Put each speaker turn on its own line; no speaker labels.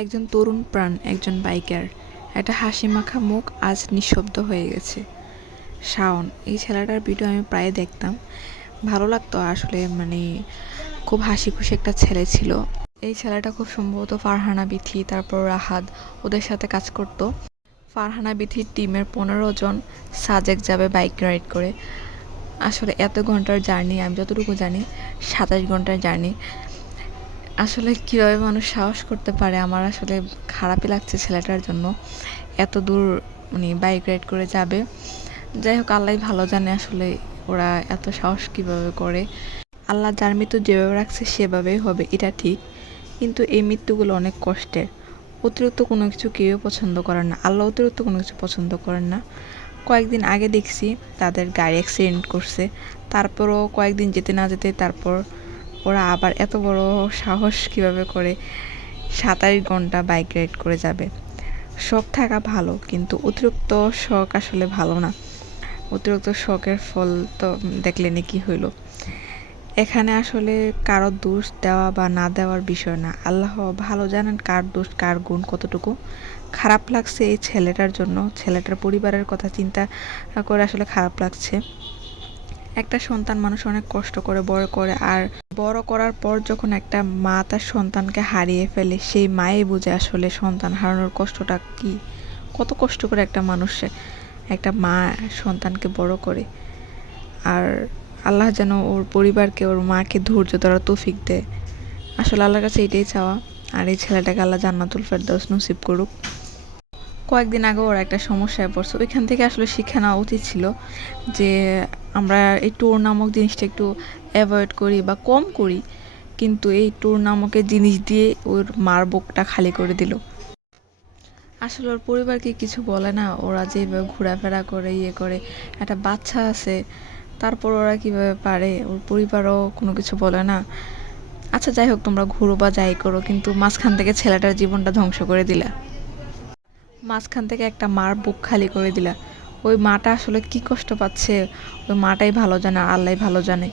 একজন তরুণ প্রাণ, একজন বাইকার। একটা হাসি মাখা মুখ আজ নিঃশব্দ হয়ে গেছে। শাওন, এই ছেলেটার ভিডিও আমি প্রায় দেখতাম। ভালো লাগতো আসলে মানে খুব হাসি খুশি একটা ছেলে ছিল। এই ছেলেটা খুব সম্ভবত ফারহানা বিথি, তারপর রাহাত, ওদের সাথে কাজ করতো। ফারহানা বিথির টিমের পনেরো জন সাজেক যাবে বাইক রাইড করে। আসলে এত ঘণ্টার জার্নি, আমি যতটুকু জানি, সাতাশ ঘণ্টার জার্নি। আসলে কীভাবে মানুষ সাহস করতে পারে, আমার আসলে খারাপই লাগছে ছেলেটার জন্য। এত দূর মানে বাইক রাইড করে যাবে। যাই হোক আল্লাহ ভালো জানে আসলে ওরা এত সাহস কীভাবে করে। আল্লাহ যার মৃত্যু যেভাবে রাখছে সেভাবেই হবে, এটা ঠিক। কিন্তু এই মৃত্যুগুলো অনেক কষ্টের। অতিরিক্ত কোনো কিছু কেউ পছন্দ করেন না। আল্লাহ অতিরিক্ত কোনো কিছু পছন্দ করেন না। কয়েকদিন আগে দেখছি তাদের গাড়ি অ্যাক্সিডেন্ট করছে। তারপরও কয়েকদিন যেতে না যেতে তারপর ওরা আবার এত বড় সাহস কীভাবে করে সাতাশ ঘণ্টা বাইক রাইড করে যাবে? শখ থাকা ভালো, কিন্তু অতিরিক্ত শখ আসলে ভালো না। অতিরিক্ত শখের ফল তো দেখলেনি কি হইল। এখানে আসলে কারও দোষ দেওয়া বা না দেওয়ার বিষয় না। আল্লাহ ভালো জানেন কার দোষ, কার গুণ কতটুকু। খারাপ লাগছে এই ছেলেটার জন্য। ছেলেটার পরিবারের কথা চিন্তা করে আসলে খারাপ লাগছে। একটা সন্তান মানুষ অনেক কষ্ট করে, বড় করে, আর বড় করার পর যখন একটা মা তার সন্তানকে হারিয়ে ফেলে, সেই মায়ে বুঝে আসলে সন্তান হারানোর কষ্টটা কি। কত কষ্ট করে একটা মানুষ, একটা মা সন্তানকে বড় করে। আর আল্লাহ যেন ওর পরিবারকে, ওর মাকে ধৈর্য ধরার তৌফিক দেয় আসলে আল্লাহর কাছে এটাই চাওয়া। আর এই ছেলেটাকে আল্লাহ জান্নাতুল ফেরদৌস নসিব করুক। কয়েকদিন আগে ওরা একটা সমস্যায় পড়ছে। ওইখান থেকে আসলে শিক্ষা নেওয়া উচিত ছিল যে আমরা এই ট্যুর নামক জিনিসটা একটু অ্যাভয়েড করি বা কম করি, কিন্তু এই ট্যুর নামকের জিনিস দিয়ে ওর মার বুকটা খালি করে দিল। আসলে ওর পরিবারকে কিছু বলে না, ওরা যেভাবে ঘোরাফেরা করে ইয়ে করে, একটা বাচ্চা আছে, তারপর ওরা কীভাবে পারে, ওর পরিবারও কোনো কিছু বলে না। আচ্ছা যাই হোক, তোমরা ঘুরো বা যাই করো, কিন্তু মাঝখান থেকে ছেলেটার জীবনটা ধ্বংস করে দিলা। মাঝখান থেকে একটা মার বুক খালি করে দিলা। ওই মাটা আসলে কি কষ্ট পাচ্ছে? ওই মাটাই ভালো জানে আল্লাহ ভালো জানে।